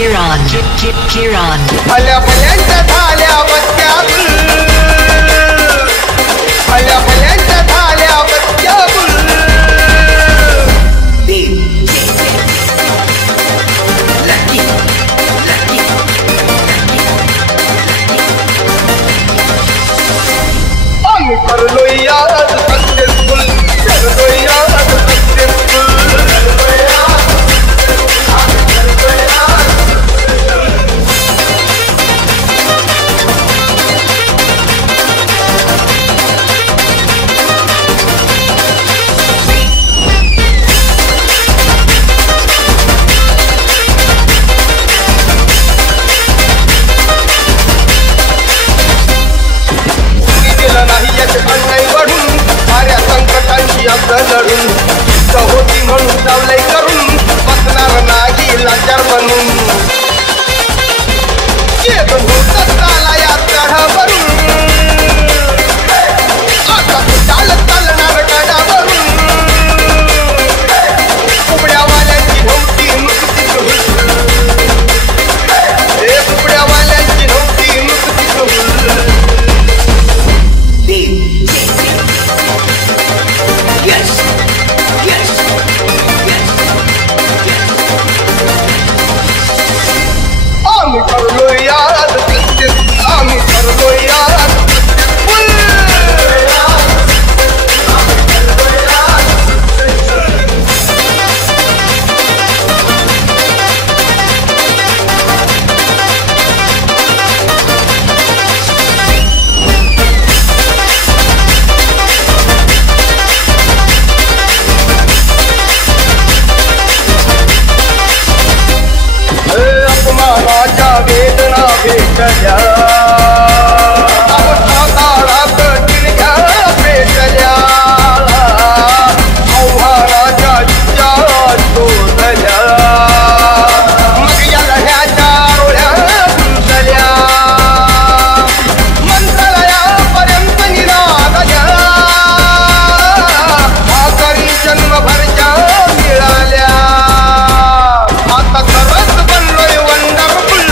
Kiran. भल्या भल्यांच्या झाल्या बत्त्याबुल, भल्या भल्यांच्या झाल्या बत्त्याबुल. आम्ही करलोय याद सक्सेसफुल, करलोय याद सक्सेसफुल. लढून होती म्हणून जावलंय करून बसणार नाही लाचार बनून. चाला या चढावरून आता तू चालणार गडावरून. कुबड्यावाल्यांची नव्हती नुकती सुरू, हे कुबड्यावाल्यांची नव्हती नुकती सुरू. आम्ही करलोय याद सक्सेस, आम्ही करलोय याद अपमानाच्या वेदना भेटल्या, काळात टिणक्या पेटल्या, आव्हानाच्या इच्छा शोधल्या, मग या लढ्याच्या रोळ्या गुंतल्या, मंत्रालयापर्यंत निरागल्या, आकरी जन्मभरच्या मिळाल्या. आता खरंच बनलोय वंडरफुल,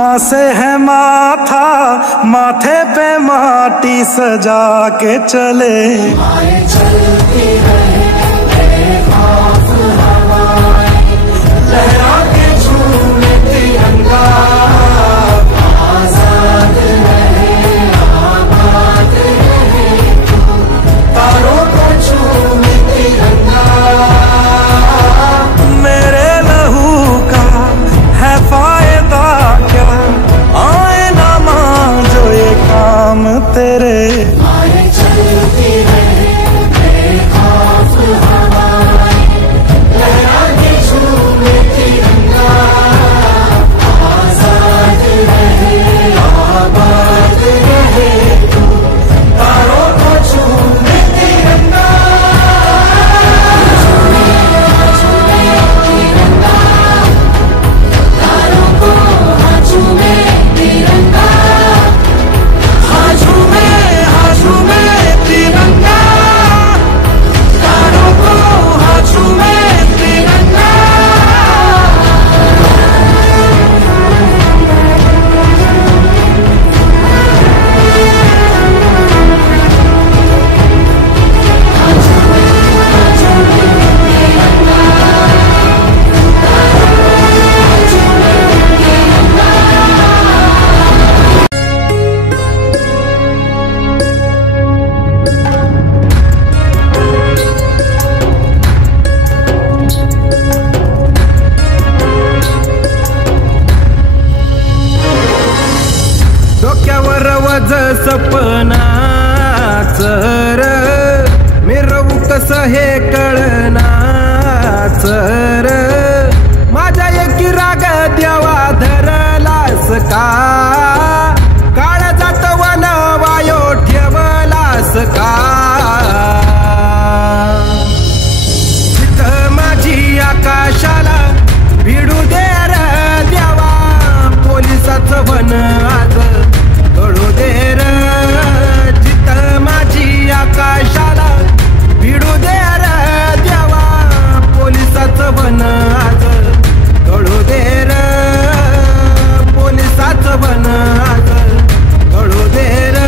माँ से है माथा, माथे पे माटी सजा के चले। चलती रहे बेखौफ हवाएं, लहरा के झूमे तिरंगा, आजाद रहे आबाद रहे तू, तारों को झूमे तिरंगा। मेरे लहू का है फायदा क्या, आए ना मां जो ये काम तेरे। आए चलती रहे बेखौफ हवाएं, लहरा के झूमे तिरंगा, आजाद रहे आबाद रहे तू, तारों को झूमे तिरंगा। डोक्यावर वज सपनाच र, मिरवू कसं हे कळनाच र, माझ्या एकी राग देवा धरलास का, काळ जात वन वायो ठेवलास का, जिथं माझी आकाशाला भिडू दे र देवा, पोलिसाचं वन आज कळू दे र, जिथं माझी आकाशाला भिडू दे र देवा, पोलिसाचं वन आज कळू दे र, पोलिसाचं वन आज कळू दे र।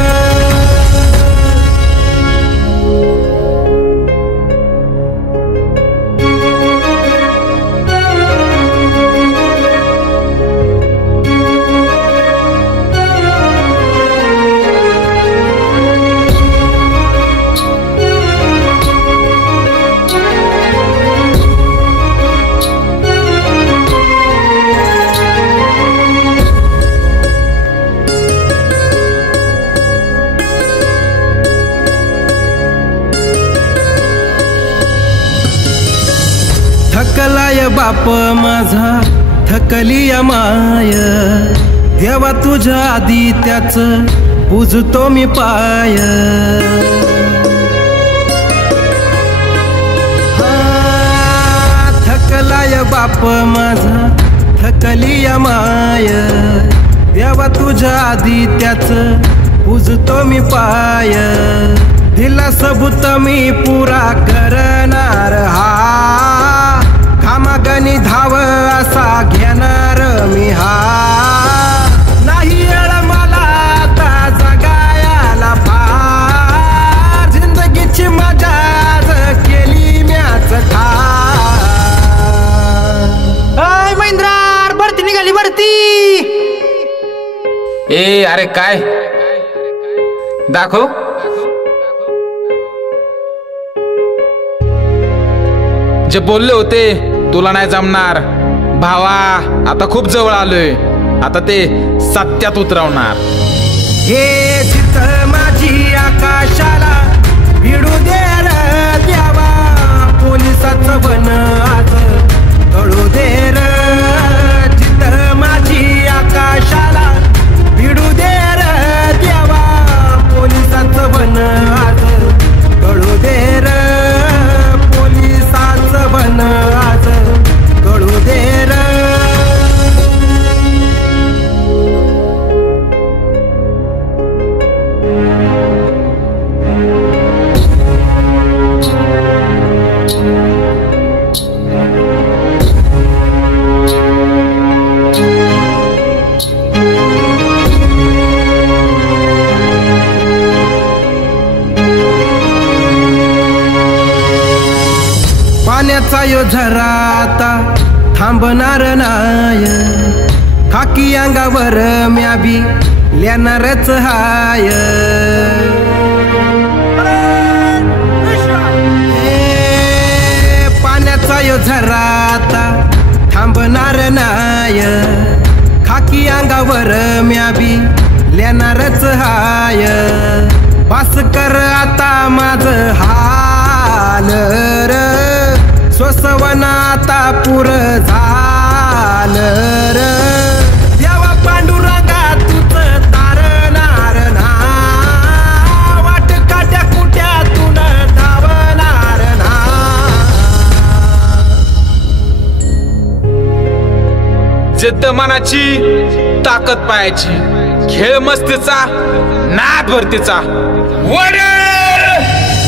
थकलाय बाप माझा थकली माय, देवा तुझ्या आधी त्याच पूजतो मी पाय। थकलाय बाप माझा थकली माय, देवा तुझ्या आधी त्याच पूजतो मी पाय, दिला सबूत मी पुरा करणार हा, कामागणी धाव असा घेणार मी हा, नाही येळ मला आता जगायला फार, जिंदगीची मजा केली म्याच ठार। महेंद्रा भरती निघाली भरती। ए अरे काय दाखव, जे बोलले होते तुला नाही जमणार भावा, आता खूप जवळ आलोय, आता ते सत्यात उतरवणार। हे जिथं माझी आकाशाला भिडू दे र देवा, पोलिसाचं वन आज कळू दे र, जिथं माझी आकाशाला भिडू दे र देवा, पोलिसाचं वन आज कळू दे र, पोलिसाचं वन आज कळू दे र। पाण्याचा यो झरा आता थांबणार नाय, खाकी अंगावर म्या बी लेणारच हाय. पाण्याचा यो झरा आता थांबणार नाय, खाकी अंगावर म्या बी लेणारच हाय. बास कर आता माझ हाल र, सोसवन आता पुर झाल र. देवा पांडुरंगा तुझ तारणार ना, वाट काट्या कुट्यातून धावणार ना. जिद्द मनाची, ताकद पायाची, खेळ मस्तीचा, नाद भरतीचा.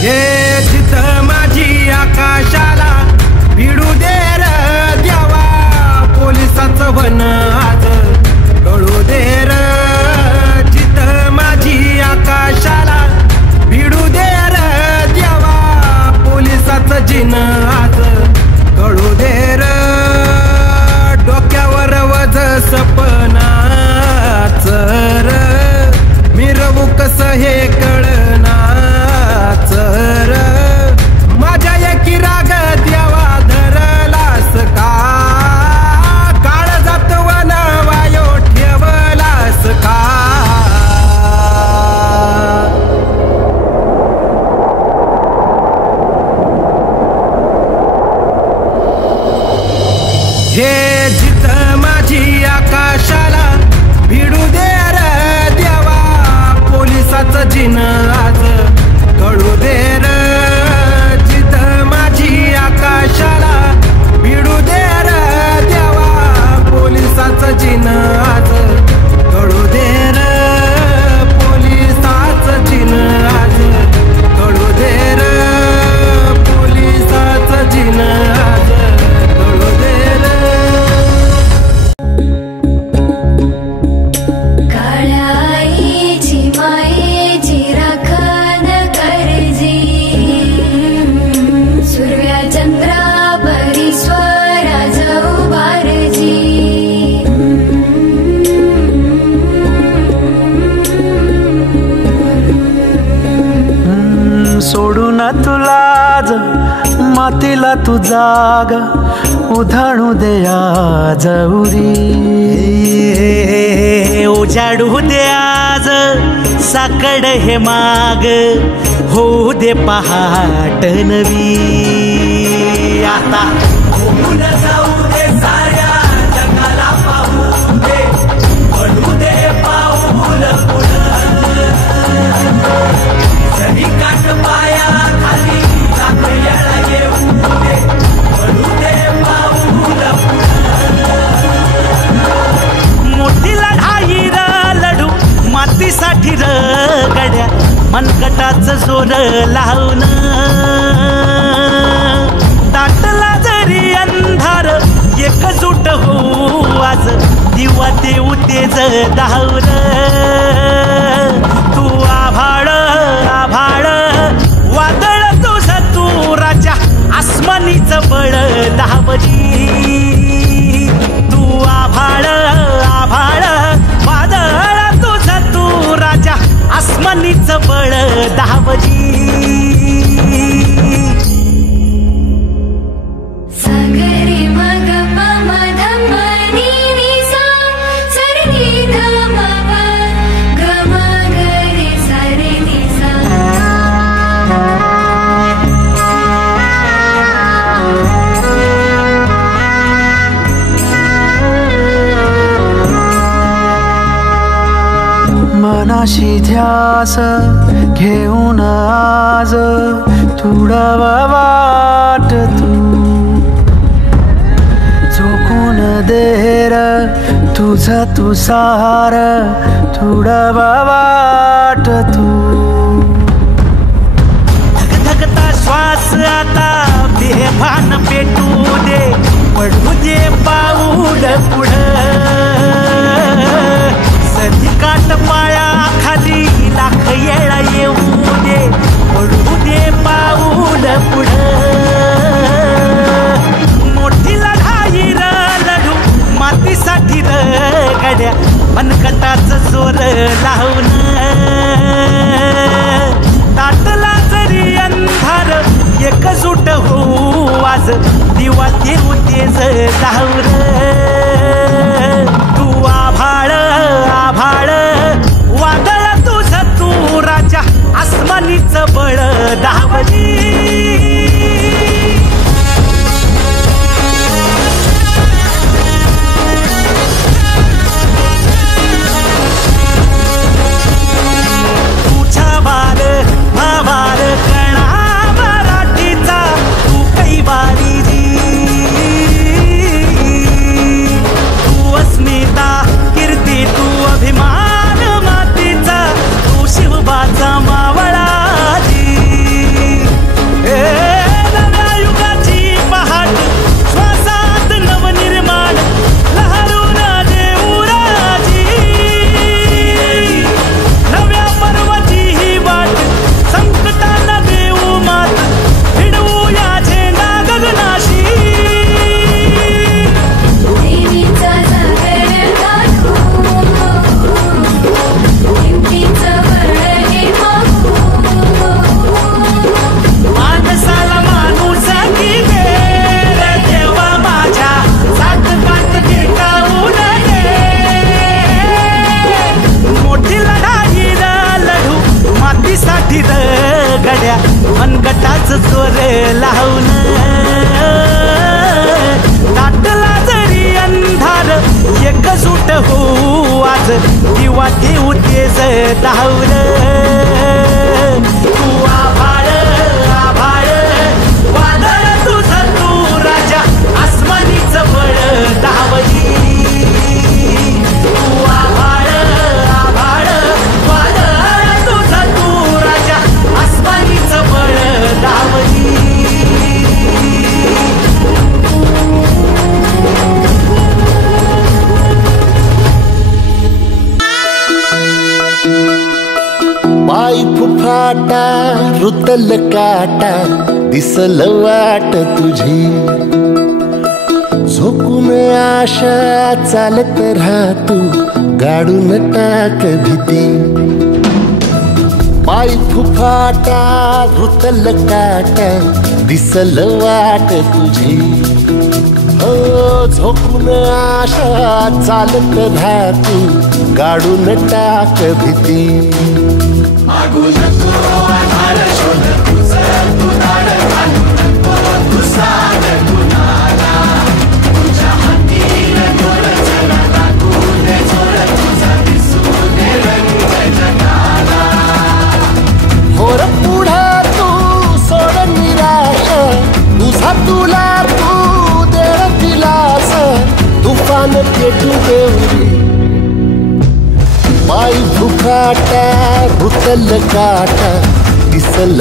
हे जिथं माझी आकाशाला भिडू दे र देवा, पोलिसाचं वन आज कळू दे र. जिथं माझी आकाशाला भिडू दे र देवा, पोलिसाचं जिन आज कळू दे र. डोक्यावर वज सपनाच र, मिरवू कसं हे कळनाच र. माझ्या एकी राग देवा धरलास का, काळजात वन वायो ठेवलास का. हे जिथं माझी आकाशाला भिडू दे र देवा, पोलिसाचं जिन आज कळू दे र. जिथं माझी आकाशाला भिडू दे र देवा, पोलिसाचं जिन आज कळू दे र. पोलिसाचं जिन आज कळू दे र, पोलिसाचं जिन आज कळू दे र. काळाईची मायेची राखण करजी, सूर्या चंद्रा परीश्वरा उभारजी. सोडून तुलाज मातीला तू जाग, उधाणू दे आज उरी. उजाडू दे आज साकड हे माग, होऊ दे पहाट नवी. आता होऊन जाऊ दे साऱ्या जगाला पाहू दे, पडू दे पाऊल पुढं. जरी काट पाया खाली लाख येळा येऊ दे, पडू दे पाऊल पुढं. मोठी लढाई र लढू मातीसाठी र गड्या, मनगटाचं जोर लावून. दाटला जरी अंधार एकजूट होऊ आज, दिवा देऊ तेज धावर. तू आभाळ आभाळ वादळ तुझ तू राजा, आसमानीचं बळ दावरी. तू आभाळ आभाळ वादळ तुझ तू राजा, आसमानीचं बळ दावरी. सागरी मग पम धम नी सा, सरी धम गम गरे सरे नि सा. मनाशी ध्यास घेऊन आज तुडावा वाट, तू झोकून दे र तुझा तू सार, तुडावा वाट तू. धगधगता श्वास आता बेभान पेटू दे, पडू दे पाऊल पुढं. सदी काट पाया खाली लाख येळा येऊ दे, पडू दे पाऊल पुढं. मनकटाचं जोर लावून दाटला जरी अंधार एकजूट होऊ आज दिवा देऊ तेज दावर तू आभाळ आभाळ वादळ तुझं तू राजा आसमानीच बळ धावली मनगटाचं जोर लावून दाटला जरी अंधार एकजूट होऊ आज दिवा देऊ तेज दावर तू आभाळ आभाळ वादळ तुझं तू राजा आसमानीच बळ धावली तू आभाळ आभाळ वादळ तुझं तू राजा आसमानीच बळ धावली पाय फुफाटा रुतल काटा दिसल वाट तुझी झोकून आशा चालत राहतू गाडून टाक भीती पाय फुफाटा रुतल काटा दिसल वाट तुझी हो झोकून आशा चालत राहतू गाडून टाक भीती मागू नको आधार शोध तुझं तू दाड घालू नको तू साध कुणाला तुझ्या हातीन दोर चला लागून जोर तुझा दिसू दे रंग जगाला होर पुढे तू सोड निराश तुझा तुला तू देर दिलास तुफान पेटू देवरी पाय फुफाटा रुतल काटा दिसल